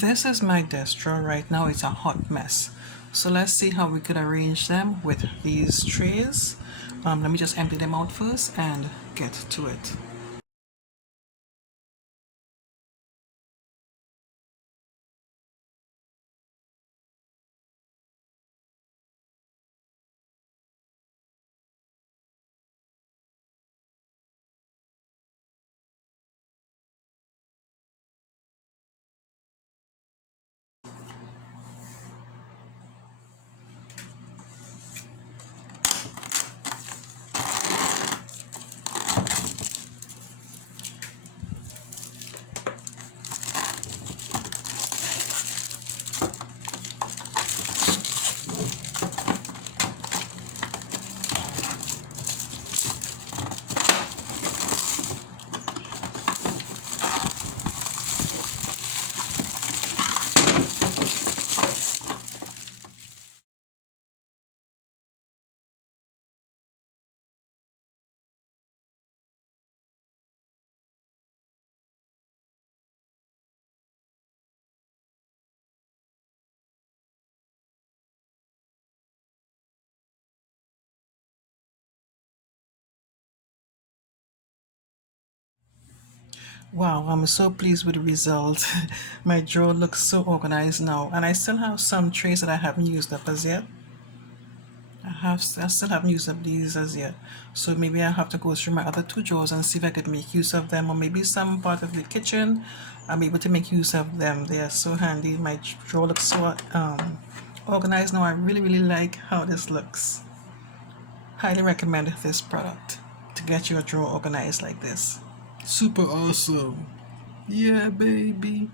This is my desk drawer right now. It's a hot mess. So let's see how we could arrange them with these trays. Let me just empty them out first and get to it. Wow, I'm so pleased with the result. My drawer looks so organized now, and I still have some trays that I haven't used up as yet. I still haven't used up these as yet. So maybe I have to go through my other two drawers and see if I could make use of them, or maybe some part of the kitchen I'm able to make use of them. They are so handy. My drawer looks so organized now. I really like how this looks. Highly recommend this product to get your drawer organized like this. Super awesome. Yeah, baby.